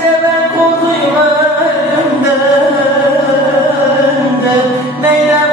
Sen güzelsin ben korkuyum ölümden Neylem neylem